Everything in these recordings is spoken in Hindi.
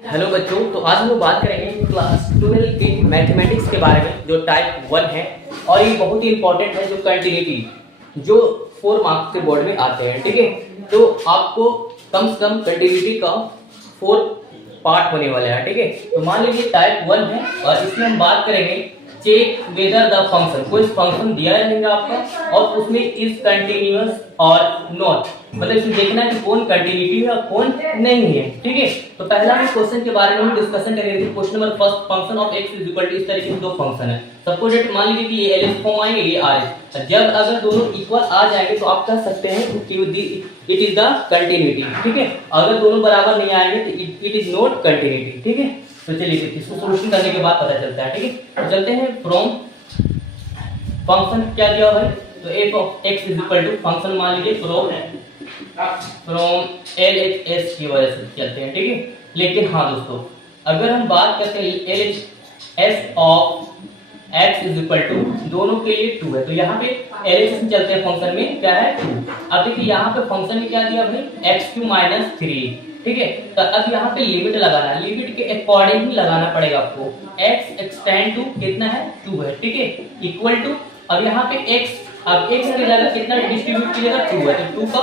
हेलो बच्चों, तो आज हम लोग बात करेंगे क्लास 12 के मैथमेटिक्स के बारे में जो टाइप 1 है। और ये बहुत ही इंपॉर्टेंट है, जो कंटिन्यूटी जो 4 मार्क्स के बोर्ड में आते हैं। ठीक है, तो आपको कम से कम कंटिन्यूटी का 4 पार्ट होने वाला है। ठीक है, तो मान लीजिए टाइप 1 है और इसमें हम बात करेंगे चेक वेदर द फंक्शन। कोई फंक्शन दिया रहेगा आपका और उसमें इज कंटिन्यूअस और नॉट, मतलब इसमें देखना है कि कौन कंटिन्यूटी है और कौन नहीं है। ठीक है, तो पहला हम क्वेश्चन के बारे में हम डिस्कशन करेंगे। Question number first, function of x is equal to, इस तरीके से दो फंक्शन है। सपोज दैट मान लीजिए कि ये एलएस फॉर्म आएंगे, ये आरएस। जब अगर दोनों इक्वल आ जाएंगे तो आप कह सकते हैं कि इट इज द कंटिन्यूटी। ठीक है, अगर दोनों बराबर नहीं आएंगे तो इट इज नॉट कंटिन्यूटी। ठीक है, तो चलिए इसको सॉल्यूशन करने के बाद पता चलता है। ठीक है, तो चलते हैं फ्रॉम फंक्शन क्या दिया भाई, तो f of x is equal to function मान लीजिए फ्रॉम LHS की वजह से चलते हैं। ठीक है, लेकिन हाँ दोस्तों, अगर हम बात करते हैं LHS of x is equal to, दोनों के लिए 2 है, तो यहाँ पे LHS में चलते हैं फंक्शन में क्या है 2। अब देखिए यहाँ पे फंक्शन में क्या दिया भाई x³ - 3। ठीक है, तो अब यहाँ पे लिमिट लगाना है, लिमिट के अकॉर्डिंग ही लगाना पड़ेगा आपको। x एक्सटेंड टू कितना है 2 है। ठीक है, इक्वल टू, अब यहाँ पे x, अब x की जगह कितना डिस्ट्रीब्यूट कीजिएगा 2 है, तो 2 का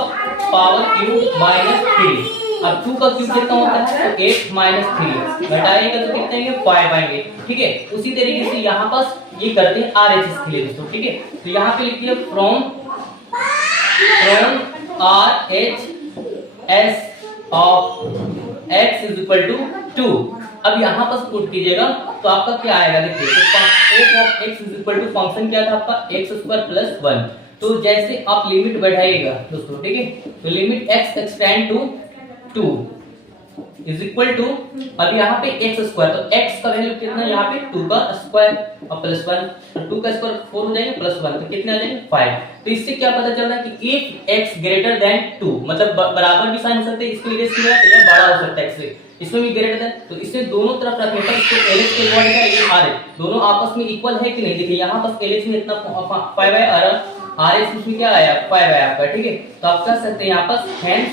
पावर क्यूब -3। अब 2 का क्यूब कितना होता है, तो 8 - 3 घटाएंगे तो कितने आएंगे 5 आएंगे। ठीक है, उसी तरीके से यहाँ पास ये करते हैं RHS के लिए दोस्तों। ठीक है, तो यहाँ पे लिखिए from RHS of x is equal to 2। अब यहाँ पर पुट कीजिएगा तो आपका क्या आएगा, देखिए तो f of x is equal to function क्या था आपका x² + 1। तो जैसे आप लिमिट बढ़ाइएगा दोस्तों, ठीक है, तो limit x extend to 2 is equal to, अब यहाँ पे x², तो x का वैल्यू कितना यहाँ पे 2 का स्क्वायर और +1, तो 2 का स्क्वायर 4 हो जाएगा +1, तो कितने आ जाएंगे 5। तो इससे क्या पता चल रहा है कि इफ x ग्रेटर देन 2, मतलब बराबर भी साइन हो सकते हैं, इसके लिए या बड़ा हो सकता है x से, इसमें भी ग्रेटर देन, तो इससे दोनों तरफ रखने पर इसको LH के वर्ड का ये RH दोनों आपस में इक्वल है कि नहीं। देखिए यहाँ पर LH में इतना 5 है और RH उसमें क्या आया 5 है आपका। ठीक है, तो आप कह सकते हैं यहाँ पर हेंस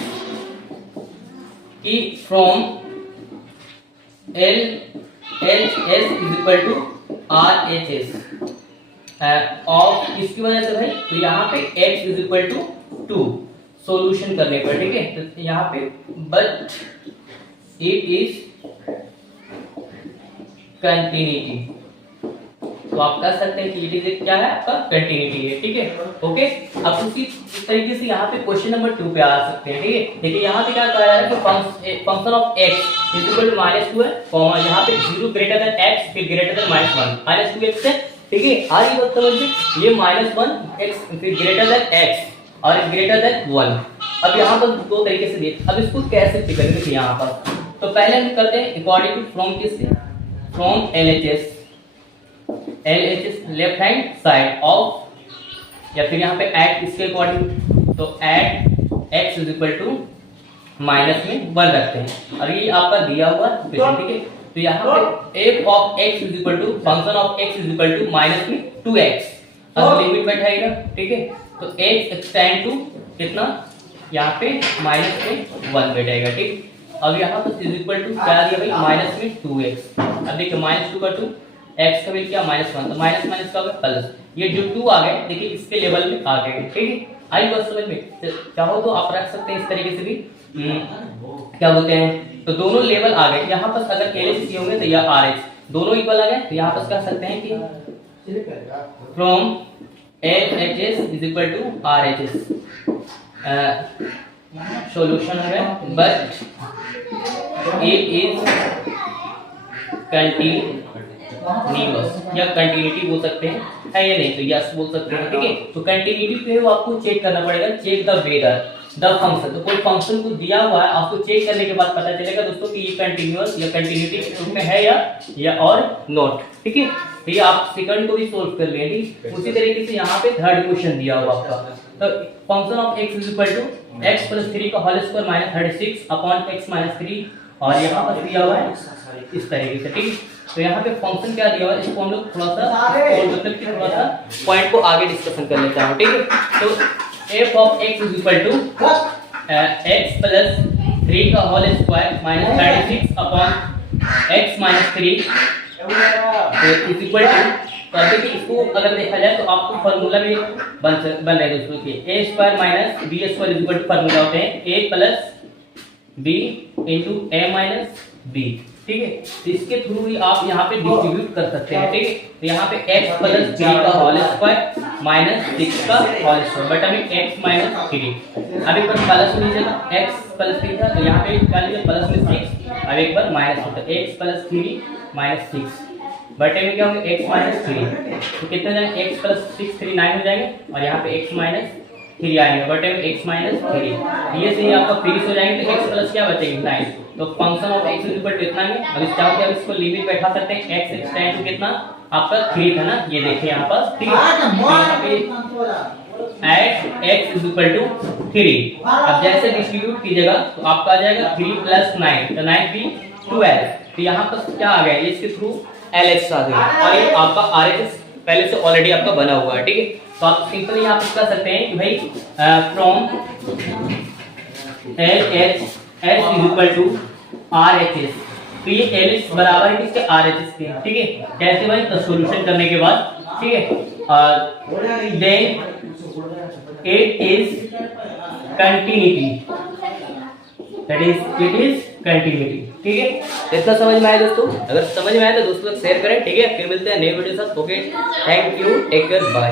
कि from LHS is equal to RHS of, इसकी वजह से भाई, तो यहाँ पे x is equal to 2 solution करने पर। ठीक है, तो यहाँ पे बट इट इज कंटिन्यूटी, तो आप कह सकते हैं कि इट इज क्या है आपका कंटिन्यूटी है। ठीक है, ओके। अब उसी तरीके से यहाँ पे क्वेश्चन नंबर 2 पे आ सकते हैं। ठीक है, देखिए यहाँ पे क्या कहा जा रहा है कि function of x is equal to -2 है, कॉमा यहाँ पे 0 ग्रेटर देन x फिर ग्रेटर देन -1 -2x है। ठीक है, आगे बात समझिए, ये -1x फिर ग्रेटर देन x और ग्रेटर देन 1। अब यहाँ पर दो तरीके से देख, अब इसको कैसे करेंगे, देखिए यहाँ पर तो पहले हम करते हैं अकॉर्डिंग टू फ्रॉम किससे, from LHS left hand side of, या फिर यहाँ पे एट इसके अकॉर्डिंग, तो at x is equal to minus में 1 रखते हैं और ये आपका दिया हुआ इक्वेशन। ठीक है, तो यहाँ पे f of x is equal to function of x is equal to minus में 2x, अब लिमिट बैठाएगा। ठीक है, तो x एक्सटेंड टू कितना, यहाँ पे माइनस में 1 बैठाएगा। ठीक, अब यहाँ पर इज इक्वल टू क्या दिया भाई माइनस में 2x। अब देखिए -2 का 2, x का वैल्यू क्या -1, तो माइनस माइनस का होगा प्लस, ये जो 2 आ गए देखिए इसके लेवल में आ गए। ठीक है, आई बात समझ में, चाहो तो आप रख सकते हैं इस तरीके से भी, क्या बोलते हैं, तो दोनों लेवल आ गए। यहाँ पर अगर LHS होंगे तो यह RH दोनों इक्वल आ गए, तो यहाँ पर कह सकते हैं कि from LHS is equal to RHS solution है, बट इट इज कंटिन्यूअस, या कंटिन्यूटी बोल सकते हैं, है या नहीं, तो यस बोल सकते हैं। ठीक है, तो कंटिन्यूटी पे वो आपको चेक करना पड़ेगा, check the whether the function, तो कोई फंक्शन को दिया हुआ है, आपको चेक करने के बाद पता चलेगा दोस्तों कि ये कंटिन्यूअस या कंटिन्यूटी में है या और नॉट। ठीक है, तो ये आप सेकंड को भी सोल्व कर लिए। ठीक, उसी तरीके से यहाँ पे थर्ड क्वेश्चन दिया हुआ आपका, तो function of x is equal to x + 3 का होल स्क्वायर -36 अपॉन x - 3, और यहाँ पर दिया हुआ है इस तरीके से। ठीक, तो यहाँ पे फंक्शन क्या दिया हुआ है, इसको हम लोग थोड़ा सा पॉइंट को आगे डिस्कशन कर लेते हैं। ठीक है, तो f of x is equal to x + 3 का whole square -36 upon x minus 3 is equal to, तो अब देखिए इसको अगर देखा जाए तो आपको फॉर्मूला भी बन रहे हैं दोस्तों के a square minus b square is equal to formula होते हैं a plus b into a minus b, ठीक है। तो इसके थ्रू ही आप यहाँ पे डिस्ट्रीब्यूट कर सकते हैं, ठीक है। तो यहाँ पे x प्लस 3 का होल स्क्वायर माइनस 6 का होल स्क्वायर बटा में x माइनस 3। अब एक बार प्लस में लीजिएगा, x प्लस 3 था तो यहाँ पे क्या लीजिए प्लस में 6, अब एक बार माइनस होता है x प्लस 3 माइनस 6 बटे में क्या होगा x माइनस 3, तो कितने जाएंगे x प्लस 6 3 9 हो जाएंगे और यहाँ पे x माइनस 3 आएंगे बटे में x माइनस 3। ये से आपका फिनिश हो जाएंगे तो x प्लस क्या बचेगी 9, तो function of x is equal to इतना है। अब इस चाहो तो अब इसको लिमिट बैठा सकते हैं, x x टेंड टू कितना आपका 3 था ना, ये देखिए यहाँ पर, ठीक है। At x is equal to 3, अब जैसे डिस्ट्रीब्यूट कीजिएगा तो आपका आ जाएगा 3 प्लस 9 तो 9 भी 12, तो यहाँ पर क्या आ गया ये इसके थ्रू LHS आ गया और ये आपका RHS पहले से ऑलरेडी आपका बना हुआ है, ठीक है। तो आप सिंपल यहाँ पर कर सकते हैं कि भाई from LHS is equal to RHS, तो ये LHS बराबर है किसके RHS के, ठीक है। कैसे भाई, तो सॉल्यूशन करने के बाद, ठीक है, then it is continuity, that is it is continuity, ठीक है। इतना समझ में आया दोस्तों? अगर समझ में आया तो दोस्तों शेयर करें, ठीक है। फिर मिलते हैं नए वीडियो के साथ। Okay, thank you, take care, bye.